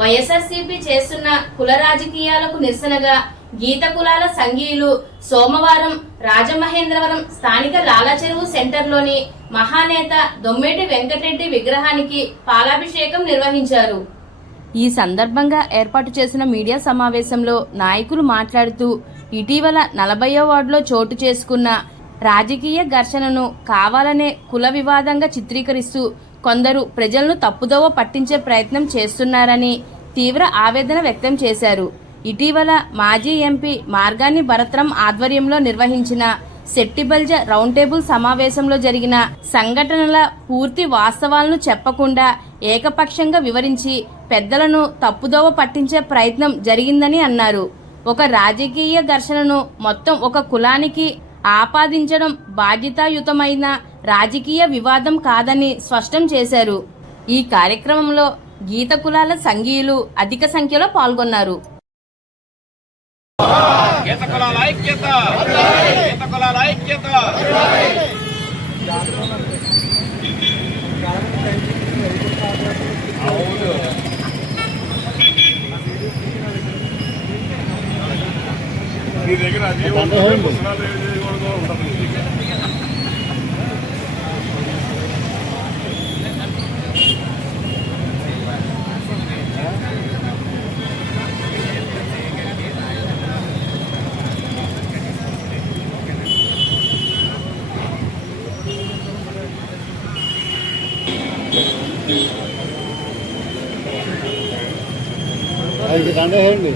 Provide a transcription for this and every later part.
వైఎస్ఆర్సీపీ చేస్తున్న కుల రాజకీయాలకు నిరసనగా గీత కులాల సంఘీయులు సోమవారం రాజమహేంద్రవరం స్థానిక లాలాచెరువు సెంటర్లోని మహానేత దొమ్మేటి వెంకటరెడ్డి విగ్రహానికి పాలాభిషేకం నిర్వహించారు. ఈ సందర్భంగా ఏర్పాటు చేసిన మీడియా సమావేశంలో నాయకులు మాట్లాడుతూ ఇటీవల 40వ వార్డులో చోటు చేసుకున్న రాజకీయ ఘర్షణను కావాలనే కుల వివాదంగా చిత్రీకరిస్తూ కొందరు ప్రజలను తప్పుదోవ పట్టించే ప్రయత్నం చేస్తున్నారని తీవ్ర ఆవేదన వ్యక్తం చేశారు. ఇటీవల మాజీ ఎంపీ మార్గాని భరత్రం ఆధ్వర్యంలో నిర్వహించిన సెట్టిబల్జ రౌండ్ టేబుల్ సమావేశంలో జరిగిన సంఘటనల పూర్తి వాస్తవాలను చెప్పకుండా ఏకపక్షంగా వివరించి పెద్దలను తప్పుదోవ పట్టించే ప్రయత్నం జరిగిందని అన్నారు. ఒక రాజకీయ ఘర్షణను మొత్తం ఒక కులానికి ఆపాదించడం బాధ్యతాయుతమైన రాజకీయ వివాదం కాదని స్పష్టం చేశారు. ఈ కార్యక్రమంలో గీత కులాల సంఘీయులు అధిక సంఖ్యలో పాల్గొన్నారు. మీ దగ్గర అది అది కండేయండి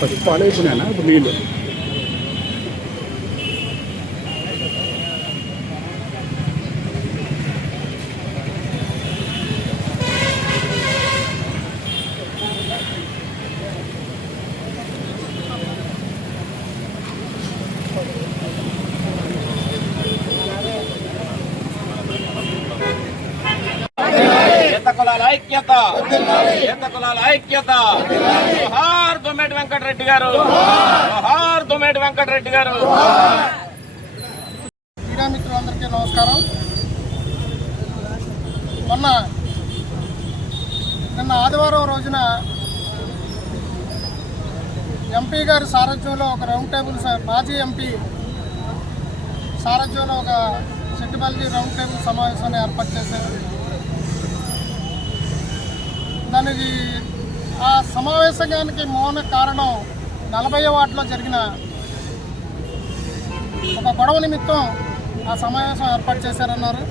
ఫస్ట్ ఫాలో అయిపోయినా ఇప్పుడు నీళ్ళు ఐక్యత ఐక్యత జోహార్ దొమ్మేటి వెంకటరెడ్డి గారు, జోహార్ దొమ్మేటి వెంకటరెడ్డి గారు. మీడియా మిత్రులందరికీ నమస్కారం. నిన్న ఆదివారం రోజున ఎంపీ గారి సారథ్యంలో ఒక రౌండ్ టేబుల్, మాజీ ఎంపీ సారథ్యంలో ఒక సెట్టిబల్జీ రౌండ్ టేబుల్ సమావేశాన్ని ఏర్పాటు చేశారు. దానికి ఆ సమావేశానికి మూల కారణం 40వ వార్డులో జరిగిన ఒక గొడవ నిమిత్తం ఆ సమావేశం ఏర్పాటు చేశారన్నారు.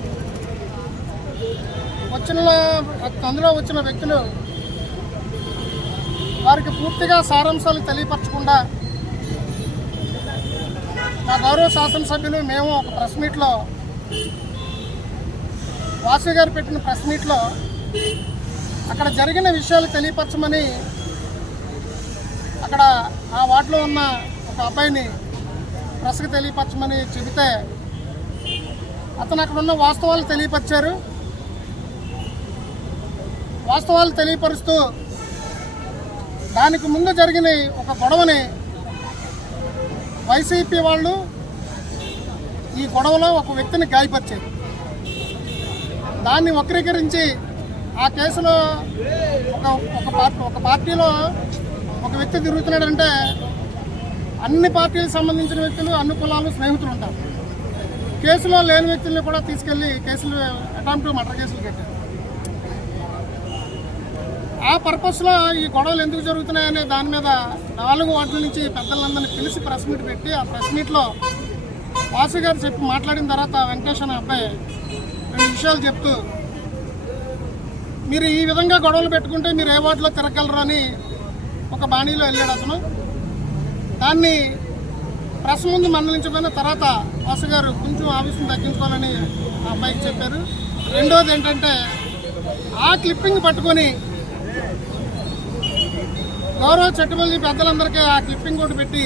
అందులో వచ్చిన వ్యక్తులు వారికి పూర్తిగా సారాంశాలు తెలియపరచకుండా మా గౌరవ శాసనసభ్యులు మేము ఒక ప్రెస్ మీట్లో, వాసు గారు పెట్టిన ప్రెస్ మీట్లో అక్కడ జరిగిన విషయాలు తెలియపరచమని అక్కడ ఆ వార్డులో ఉన్న ఒక అబ్బాయిని ప్రెస్కి తెలియపరచమని చెబితే అతను అక్కడ ఉన్న వాస్తవాలు తెలియపరిచారు. వాస్తవాలు తెలియపరుస్తూ దానికి ముందు జరిగిన ఒక గొడవని వైసీపీ వాళ్ళు ఈ గొడవలో ఒక వ్యక్తిని గాయపరిచారు. దాన్ని వక్రీకరించి ఆ కేసులో ఒక పార్టీలో ఒక వ్యక్తి తిరుగుతున్నాడంటే అన్ని పార్టీలకు సంబంధించిన వ్యక్తులు, అన్ని కులాలు స్నేహితులు ఉంటారు. కేసులో లేని వ్యక్తుల్ని కూడా తీసుకెళ్లి కేసులు, అటెంప్ట్ మర్డర్ కేసులు కట్టారు. ఆ పర్పస్లో ఈ గొడవలు ఎందుకు జరుగుతున్నాయనే దాని మీద 4 వార్డుల నుంచి పెద్దలందరినీ పిలిచి ప్రెస్ మీట్ పెట్టి, ఆ ప్రెస్ మీట్లో వాసు గారు మాట్లాడిన తర్వాత వెంకటేష్ అనే అబ్బాయి 2 విషయాలు చెప్తూ, మీరు ఈ విధంగా గొడవలు పెట్టుకుంటే మీరు ఏ వార్డులో తిరగలరు అని ఒక బాణీలో వెళ్ళాడు అతను. దాన్ని ప్రెస్ ముందు మందలించబడిన తర్వాత వాసు గారు కొంచెం ఆవేశం తగ్గించుకోవాలని ఆ అబ్బాయికి చెప్పారు. రెండోది ఏంటంటే, ఆ క్లిప్పింగ్ పట్టుకొని గౌరవ చట్టబల్లి పెద్దలందరికీ ఆ క్లిప్పింగ్ కూడా పెట్టి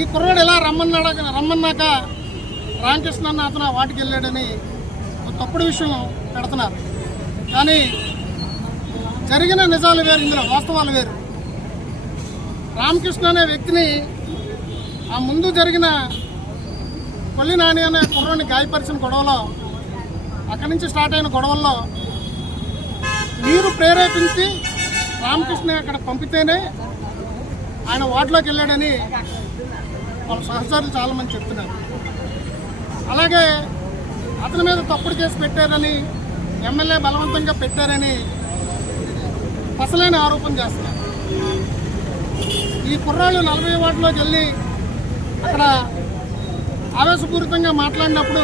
ఈ కుర్రాడు ఎలా రమ్మన్నాక రామకృష్ణ అన్న అతను వాటికి వెళ్ళాడని ఒక తప్పుడు విషయం పెడుతున్నారు. కానీ జరిగిన నిజాలు వేరు, ఇందులో వాస్తవాలు వేరు. రామకృష్ణ అనే వ్యక్తిని ఆ ముందు జరిగిన కొల్లి నాని అనే కుర్రాన్ని గాయపరిచిన గొడవలో, అక్కడి నుంచి స్టార్ట్ అయిన గొడవల్లో మీరు ప్రేరేపించి రామకృష్ణ అక్కడ పంపితేనే ఆయన వార్డులోకి వెళ్ళాడని వాళ్ళ సహచరులు చాలామంది చెప్తున్నారు. అలాగే అతని మీద తప్పుడు కేసు పెట్టారని, ఎమ్మెల్యే బలవంతంగా పెట్టారని అసలైన ఆరోపణ చేస్తున్నారు. ఈ కుర్రాళ్ళు 40 వార్డులోకి వెళ్ళి అక్కడ ఆవేశపూరితంగా మాట్లాడినప్పుడు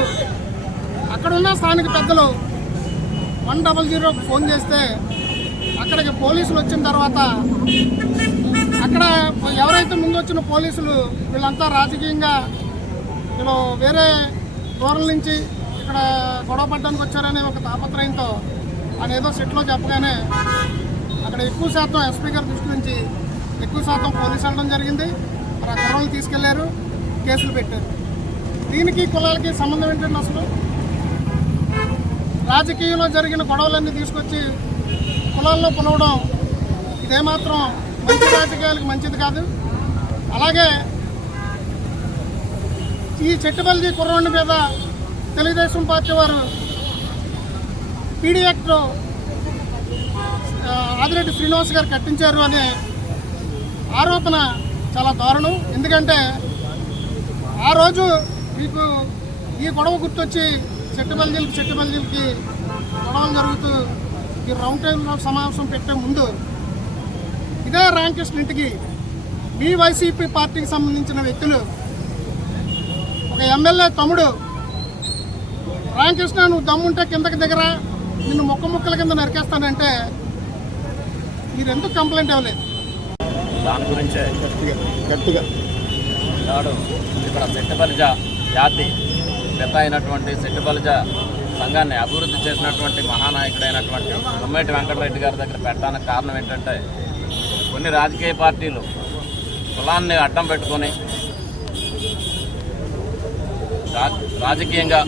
అక్కడున్న స్థానిక పెద్దలు 100కు ఫోన్ చేస్తే అక్కడికి పోలీసులు వచ్చిన తర్వాత అక్కడ ఎవరైతే ముందు వచ్చిన పోలీసులు వీళ్ళంతా రాజకీయంగా వీళ్ళు వేరే దూరం నుంచి ఇక్కడ గొడవ పడ్డానికి వచ్చారనే ఒక తాపత్రయంతో ఆయన ఏదో సెట్లో చెప్పగానే అక్కడ ఎక్కువ శాతం ఎస్పీ గారి దృష్టి నుంచి ఎక్కువ శాతం పోలీసు వెళ్ళడం జరిగింది. మరి ఆ కుర్రలు తీసుకెళ్లారు, కేసులు పెట్టారు. దీనికి కులాలకి సంబంధం ఏంటంటే అసలు రాజకీయంలో జరిగిన గొడవలన్నీ తీసుకొచ్చి కులాల్లో పులవడం ఇదేమాత్రం మంచి రాజకీయాలకు మంచిది కాదు. అలాగే ఈ చెట్టుబల్లి కుర్రోడి మీద తెలుగుదేశం పార్టీ వారు పీడీ యాక్ట్ ఆదిరెడ్డి శ్రీనివాస్ గారు కట్టించారు అనే ఆరోపణ చాలా దారుణం. ఎందుకంటే ఆ రోజు మీకు ఈ గొడవ గుర్తొచ్చి చెట్టుబల్లికి గొడవలు జరుగుతూ ఈ రౌండ్ టేబుల్ సమావేశం పెట్టే ముందు ఇదే రామకృష్ణ ఇంటికి మీ వైసీపీ పార్టీకి సంబంధించిన వ్యక్తులు ఒక ఎమ్మెల్యే తమ్ముడు రామకృష్ణ నువ్వు దమ్ముంటే కిందకి దగ్గర నిన్ను ముక్కల కింద నరికేస్తానంటే మీరు ఎందుకు కంప్లైంట్ ఇవ్వలేదు? దాని గురించే గట్టిగా నాడు ఇక్కడ సెట్టుబలిజ జాతి పెద్ద అయినటువంటి సెట్టుబలిజ సంఘాన్ని అభివృద్ధి చేసినటువంటి మహానాయకుడైనటువంటి దొమ్మేటి వెంకటరెడ్డి గారి దగ్గర పెట్టడానికి కారణం ఏంటంటే కొన్ని రాజకీయ పార్టీలు కులాన్ని అడ్డం పెట్టుకొని రాజకీయంగా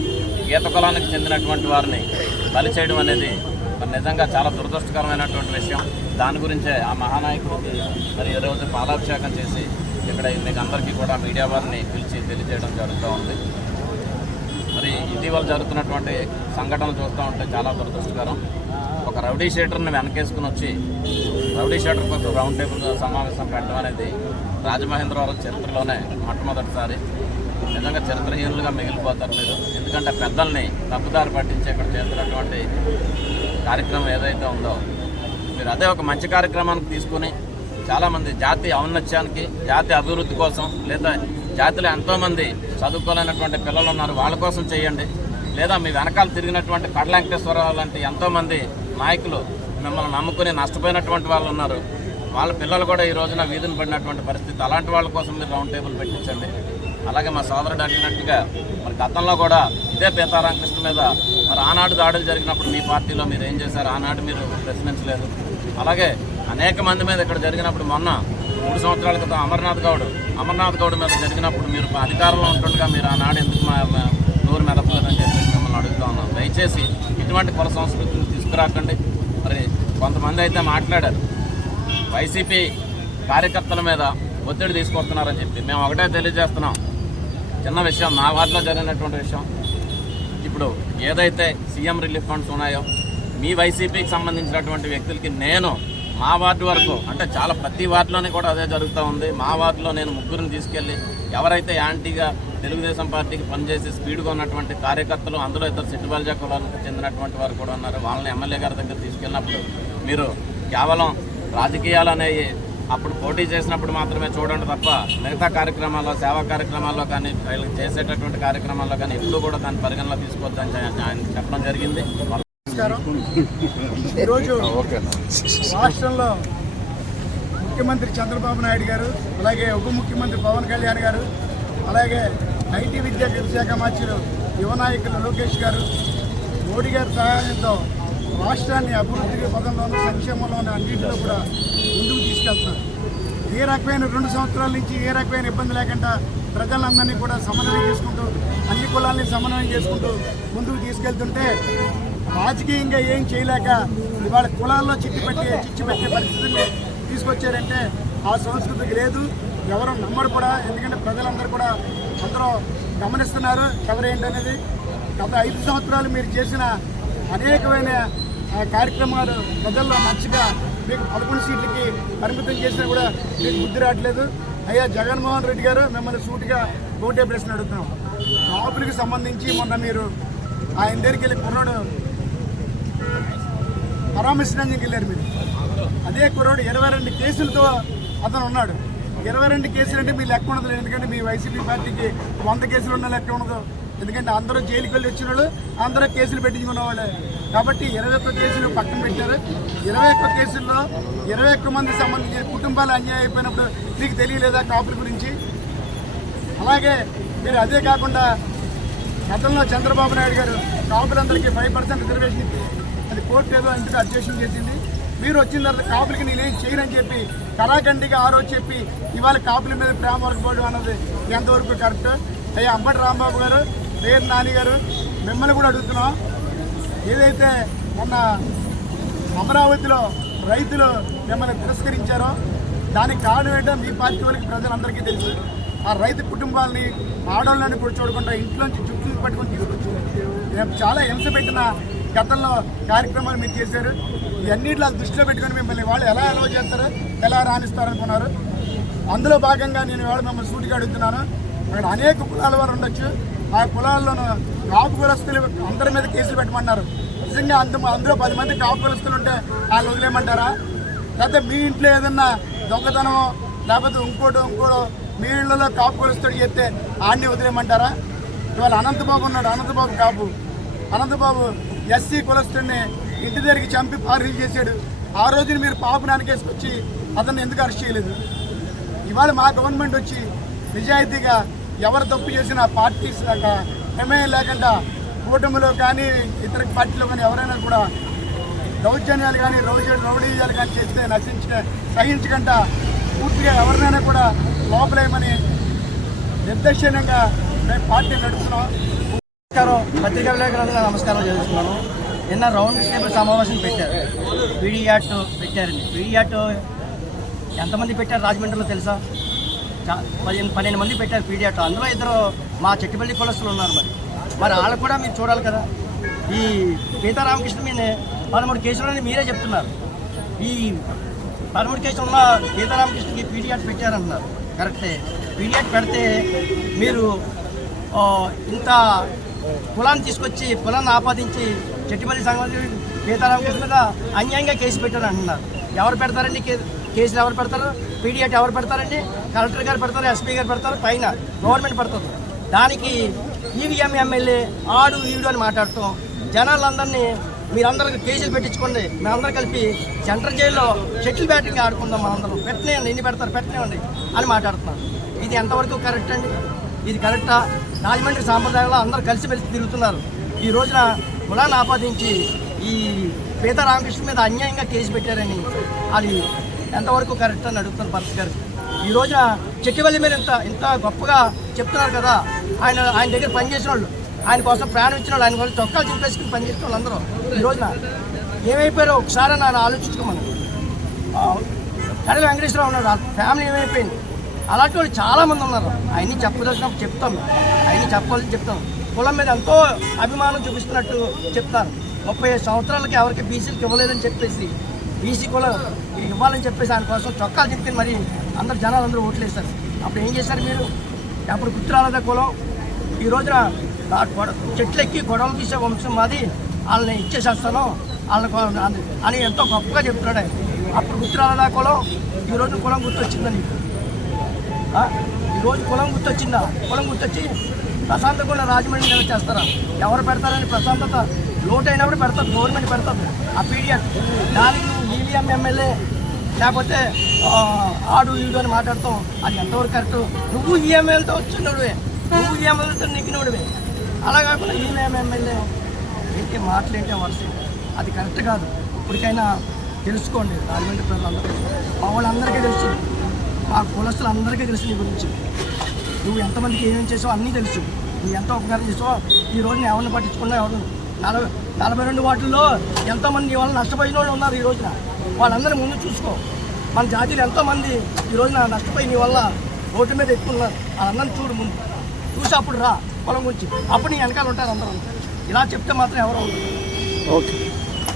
గీత కులానికి చెందినటువంటి వారిని బలి చేయడం అనేది మరి నిజంగా చాలా దురదృష్టకరమైనటువంటి విషయం. దాని గురించే ఆ మహానాయకుడికి మరి ఈరోజు పాలాభిషేకం చేసి ఇక్కడ మీకు అందరికీ కూడా మీడియా వారిని పిలిచి తెలియజేయడం జరుగుతూ ఉంది. మరి ఇటీవల జరుగుతున్నటువంటి సంఘటనలు చూస్తూ ఉంటే చాలా దురదృష్టకరం. ఒక రౌడీ షీటర్ని వెనకేసుకుని వచ్చి రౌడీ షీటర్ కోసం రౌండ్ టేబుల్ సమావేశం పెట్టడం అనేది రాజమహేంద్రవరం చరిత్రలోనే మొట్టమొదటిసారి. నిజంగా చరిత్రహీనులుగా మిగిలిపోతారు మీరు. ఎందుకంటే పెద్దల్ని తప్పుదారి పట్టించి ఇక్కడ చేస్తున్నటువంటి కార్యక్రమం ఏదైతే ఉందో మీరు అదే ఒక మంచి కార్యక్రమానికి తీసుకుని చాలామంది జాతి ఔన్నత్యానికి జాతి అభివృద్ధి కోసం లేదా జాతిలో ఎంతోమంది చదువుకోలేనటువంటి పిల్లలు ఉన్నారు వాళ్ళ కోసం చేయండి. లేదా మీ వెనకాల తిరిగినటువంటి కడల వెంకటేశ్వరరావు లాంటి ఎంతోమంది నాయకులు మిమ్మల్ని నమ్ముకుని నష్టపోయినటువంటి వాళ్ళు ఉన్నారు. వాళ్ళ పిల్లలు కూడా ఈ రోజున వీధిని పడినటువంటి పరిస్థితి. అలాంటి వాళ్ళ కోసం మీరు రౌండ్ టేబుల్ పెట్టించండి. అలాగే మా సోదరుడు అడిగినట్టుగా మరి గతంలో కూడా ఇదే పీతారామకృష్ణ మీద మరి ఆనాడు దాడులు జరిగినప్పుడు మీ పార్టీలో మీరు ఏం చేశారు? ఆనాడు మీరు ప్రశ్నించలేదు. అలాగే అనేక మంది మీద ఇక్కడ జరిగినప్పుడు మొన్న 3 సంవత్సరాల క్రితం అమర్నాథ్ గౌడ్ మీద జరిగినప్పుడు మీరు అధికారంలో ఉంటుండగా మీరు ఆనాడు ఎందుకు నోరు మెదపలేదని చెప్పేసి మిమ్మల్ని అడుగుతా ఉన్నాం. దయచేసి ఇటువంటి కుల సంస్కృతిని తీసుకురాకండి. మరి కొంతమంది అయితే మాట్లాడారు వైసీపీ కార్యకర్తల మీద ఒత్తిడి తీసుకొస్తున్నారని చెప్పి. మేము ఒకటే తెలియజేస్తున్నాం, చిన్న విషయం, నా వార్డులో జరిగినటువంటి విషయం. ఇప్పుడు ఏదైతే సీఎం రిలీఫ్ ఫండ్స్ ఉన్నాయో మీ వైసీపీకి సంబంధించినటువంటి వ్యక్తులకి నేను మా వార్డు వరకు అంటే చాలా ప్రతి వార్డులోనే కూడా అదే జరుగుతూ ఉంది. మా వార్డులో నేను 3 తీసుకెళ్ళి ఎవరైతే యాంటీగా తెలుగుదేశం పార్టీకి పనిచేసి స్పీడ్గా ఉన్నటువంటి కార్యకర్తలు, అందులో ఇద్దరు సెట్టుబల్జా కులాలకు చెందినటువంటి వారు కూడా ఉన్నారు, వాళ్ళని ఎమ్మెల్యే గారి దగ్గర తీసుకెళ్ళినప్పుడు మీరు కేవలం రాజకీయాలు అనేవి అప్పుడు పోటీ చేసినప్పుడు మాత్రమే చూడండి తప్ప మిగతా కార్యక్రమాల్లో, సేవా కార్యక్రమాల్లో కానీ వీళ్ళకి చేసేటటువంటి కార్యక్రమాల్లో కానీ ఎప్పుడూ కూడా దాన్ని పరిగణలో తీసుకోవద్దని ఆయన చెప్పడం జరిగింది. ఈరోజు రాష్ట్రంలో ముఖ్యమంత్రి చంద్రబాబు నాయుడు గారు, అలాగే ఉప ముఖ్యమంత్రి పవన్ కళ్యాణ్ గారు, అలాగే ఐటీ విద్యాశాఖ శాఖ మంత్రులు యువ నాయకులు లోకేష్ గారు, మోడీ గారి సహాయంతో రాష్ట్రాన్ని అభివృద్ధి పథంలోనూ సంక్షేమంలోనూ అన్నింటిలో కూడా ముందుకు తీసుకెళ్తున్నారు. ఏ రకమైన 2 సంవత్సరాల నుంచి ఏ రకమైన ఇబ్బంది లేకుండా ప్రజలందరినీ కూడా సమన్వయం చేసుకుంటూ అన్ని కులాలని సమన్వయం చేసుకుంటూ ముందుకు తీసుకెళ్తుంటే రాజకీయంగా ఏం చేయలేక ఇవాళ కులాల్లో చిచ్చుపెట్టే పరిస్థితుల్ని తీసుకొచ్చారంటే ఆ సంస్కృతికి లేదు. ఎవరు నమ్మరు కూడా. ఎందుకంటే ప్రజలందరూ కూడా అందరూ గమనిస్తున్నారు ఎవరేంటనేది. గత 5 సంవత్సరాలు మీరు చేసిన అనేకమైన కార్యక్రమాలు ప్రజల్లో నచ్చక మీకు 11 సీట్లకి పరిమితం చేసినా కూడా మీకు బుద్ధి రావట్లేదు. అయ్యా జగన్మోహన్ రెడ్డి గారు, మిమ్మల్ని సూటిగా ఒకటే ప్రశ్న అడుగుతున్నాం. కాపులకి సంబంధించి మొన్న మీరు ఆయన దగ్గరికి వెళ్ళి కుర్రాడు పరామర్శించడానికి వెళ్ళారు మీరు. అదే కుర్రాడు 22 కేసులతో అతను ఉన్నాడు. 22 కేసులు అంటే మీ లెక్క ఉండదు. ఎందుకంటే మీ వైసీపీ పార్టీకి 100 కేసులు ఉన్న లెక్క ఉండదు. ఎందుకంటే అందరూ జైలుకి వెళ్ళి వచ్చిన వాళ్ళు, అందరూ కేసులు పెట్టించుకున్న వాళ్ళే. కాబట్టి 21 కేసులు పక్కన పెట్టారు. 21 కేసుల్లో 21 మంది సంబంధించిన కుటుంబాలు అన్యాయం అయిపోయినప్పుడు మీకు తెలియలేదా కాపుల గురించి? అలాగే మీరు అదే కాకుండా గతంలో చంద్రబాబు నాయుడు గారు కాపులందరికీ 5% రిజర్వేషన్ అది కోర్టు ఏదో ఇంటికి అబ్జెక్షన్ చేసింది. మీరు వచ్చిన తర్వాత కాపులకి నేనేం చేయనని చెప్పి కళాఖండిగా ఆ రోజు చెప్పి ఇవాళ కాపుల మీద ప్రేమ వర్కపోవడం అన్నది ఎంతవరకు కరెక్ట్? అయ్యా అంబటి రాంబాబు గారు, పేరు నాని గారు, మిమ్మల్ని కూడా అడుగుతున్నాం. ఏదైతే మొన్న అమరావతిలో రైతులు మిమ్మల్ని తిరస్కరించారో దానికి కారణం ఏంటో మీ పార్టీ వాళ్ళకి ప్రజలందరికీ తెలుసు. ఆ రైతు కుటుంబాలని, ఆడవాళ్ళని కూడా చూడకుండా ఇంట్లోంచి చుట్టూ పట్టుకొని తీసుకొచ్చారు. చాలా హింస పెట్టిన గతంలో కార్యక్రమాలు మీరు చేశారు. ఇవన్నిట్లో దృష్టిలో పెట్టుకొని మిమ్మల్ని వాళ్ళు ఎలా అలవ చేస్తారు, ఎలా రాణిస్తారనుకున్నారు. అందులో భాగంగా నేను వాళ్ళు మిమ్మల్ని సూటిగా అడుగుతున్నాను. అక్కడ అనేక కులాల వారు ఉండొచ్చు. ఆ కులాల్లోనూ కాపు కులస్తులు అందరి మీద కేసులు పెట్టమన్నారు. నిజంగా అందులో 10 మంది కాపు కులస్తులు ఉంటే వాళ్ళు వదిలేయమంటారా? లేకపోతే మీ ఇంట్లో ఏదన్నా దొంగతనమో లేకపోతే ఇంకోటో మీ ఇళ్లలో కాపు కులస్తుడు చేస్తే ఆడిని వదిలేయమంటారా? ఇవాళ అనంతబాబు ఉన్నాడు, అనంతబాబు కాపు. అనంతబాబు ఎస్సీ కులస్తుడిని ఇంటి దగ్గరికి చంపి పార్టీ చేశాడు. ఆ రోజున మీరు పాపు నానికేసుకొచ్చి అతన్ని ఎందుకు అరెస్ట్ చేయలేదు? ఇవాళ మా గవర్నమెంట్ వచ్చి నిజాయితీగా ఎవరు తప్పు చేసినా పార్టీస్ ప్రమేయం లేకుండా కూటమిలో కానీ ఇతర పార్టీలో కానీ ఎవరైనా కూడా దౌర్జన్యాలు కానీ రౌడీజాలు కానీ చేస్తే సహించకుండా పూర్తిగా ఎవరినైనా కూడా లోపలేయమని నిర్దేశనంగా మేము పార్టీ నడుస్తున్నాం. నమస్కారం, పత్రికా విలేకరులకు నమస్కారం చేస్తున్నాను. నిన్న రౌండ్ టేబుల్ సమావేశం పెట్టారు. పీడీ యాక్ట్ పెట్టారండి. పీడీ యాక్ట్ ఎంతమంది పెట్టారు రాజమండ్రిలో తెలుసా? 12 మంది పెట్టారు పీడీ యాక్ట్. అందులో 2 మా చెట్టుపల్లి కులస్తులు ఉన్నారు. మరి వాళ్ళు కూడా మీరు చూడాలి కదా. ఈ సీతారామకృష్ణ మీద 13 కేసులని మీరే చెప్తున్నారు. ఈ 13 కేసులు ఉన్న సీతారామకృష్ణకి పీడీ యాక్ట్ పెట్టారంటున్నారు. కరెక్టే, పీడీ యాక్ట్ పెడితే మీరు ఇంత కులాన్ని తీసుకొచ్చి కులాన్ని ఆపాదించి చెట్టుపల్లి సంఘం సీతారామకృష్ణ మీద అన్యాయంగా కేసు పెట్టారు అంటున్నారు. ఎవరు పెడతారండి కేసులు? ఎవరు పెడతారు? పీడీ యాక్ట్ ఎవరు పెడతారండి? కలెక్టర్ గారు పెడతారు, ఎస్పీ గారు పెడతారు, పైన గవర్నమెంట్ పెడతారు. దానికి ఈవీఎం ఎమ్మెల్యే ఆడు ఈడు అని మాట్లాడతాం. జనాలందరినీ మీరందరూ కేసులు పెట్టించుకోండి, మేమందరం కలిపి సెంట్రల్ జైల్లో షటిల్ బ్యాటింగ్ ఆడుకుందాం, మనందరం పెట్టినేయండి, ఎన్ని పెడతారు పెట్టినేయండి అని మాట్లాడుతున్నాం. ఇది ఎంతవరకు కరెక్ట్ అండి? ఇది కరెక్టా? రాజమండ్రి సాంప్రదాయంలో అందరూ కలిసిమెలిసి తిరుగుతున్నారు. ఈ రోజున కులాన్ని ఆపాదించి ఈ సీతారామకృష్ణ మీద అన్యాయంగా కేసు పెట్టారని అది ఎంతవరకు కరెక్ట్ అని అడుగుతున్నారు భరత్ గారు. ఈ రోజున చెట్టువల్లి మీద ఇంత గొప్పగా చెప్తున్నారు కదా. ఆయన దగ్గర పనిచేసిన వాళ్ళు, ఆయన కోసం ప్రాణం ఇచ్చిన వాళ్ళు, ఆయన కోసం చొక్కాలు చింపేసుకుని పనిచేసిన వాళ్ళు అందరూ ఈ రోజున ఏమైపోయారో ఒకసారి నన్ను ఆలోచించుకోమని. కడల వెంకటేశ్వరరావు ఉన్నాడు, ఫ్యామిలీ ఏమైపోయింది. అలాంటి వాళ్ళు చాలామంది ఉన్నారు. ఆయన్ని చెప్పదలసినప్పుడు చెప్తాం, ఆయన్ని చెప్పాల్సి చెప్తాం. కులం మీద ఎంతో అభిమానం చూపిస్తున్నట్టు చెప్తారు. 35 సంవత్సరాలకి ఎవరికి బీసీలకు ఇవ్వలేదని చెప్పేసి బీసీ కులం ఇవ్వాలని చెప్పేసి ఆయన కోసం చొక్కాలు చెప్తే మరి అందరు జనాలు అందరూ ఓట్లేస్తారు. అప్పుడు ఏం చేశారు మీరు? అప్పుడు గుర్తురాలేదా కులం? ఈ రోజున చెట్లు ఎక్కి గొడవలు తీసే వంశం మాది, వాళ్ళని ఇచ్చేసేస్తాను వాళ్ళని అని ఎంతో గొప్పగా చెప్తున్నాడు ఆయన. అప్పుడు గుర్తురాలేదా కులం? ఈ రోజు కులం గుర్తొచ్చిందని. ఈరోజు కులం గుర్తొచ్చిందా? కులం గుర్తొచ్చి ప్రశాంతంగా రాజమండ్రి చేస్తారా? ఎవరు పెడతారని ప్రశాంతత లోటైనప్పుడు పెడతారు, గవర్నమెంట్ పెడతారు ఆ పీడిఎఫ్. దానికి ఈవీఎం ఎమ్మెల్యే లేకపోతే ఆడు ఈడు అని మాట్లాడతాం. అది ఎంతవరకు కరెక్ట్? నువ్వు ఈఎంఐలతో వచ్చినోడివే, నువ్వు ఈఎంఐలతో నెగ్గినోడివే. అలా కాకుండా ఈవీఎం ఎమ్మెల్యే ఏంటి మాటలేంటే వరుస, అది కరెక్ట్ కాదు. ఇప్పటికైనా తెలుసుకోండి రాజమండ్రి ప్రజలందరూ, మా వాళ్ళందరికీ తెలుసు, మా కులస్తులందరికీ తెలుసు నీ గురించి. నువ్వు ఎంతమందికి ఏమేమి చేసావు అన్నీ తెలుసు. నువ్వు ఎంత ఉపకారం చేసావో. ఈ రోజున ఎవరిని పట్టించుకున్నా ఎవరు 42 వాటిల్లో ఎంతోమంది వాళ్ళని నష్టపోయిన వాళ్ళు ఉన్నారు. ఈ రోజున వాళ్ళందరినీ ముందు చూసుకో. మన జాతీయులు ఎంతోమంది ఈ రోజున నష్టపోయి నీ వల్ల రోడ్డు మీద ఎక్కున్నారు. వాళ్ళందరినీ చూడు, ముందు చూసి అప్పుడు రా పొలం గురించి. అప్పుడు నీ వెనకాల ఉంటారు అందరూ. ఇలా చెప్తే మాత్రం ఎవరు ఉండరు. ఓకే.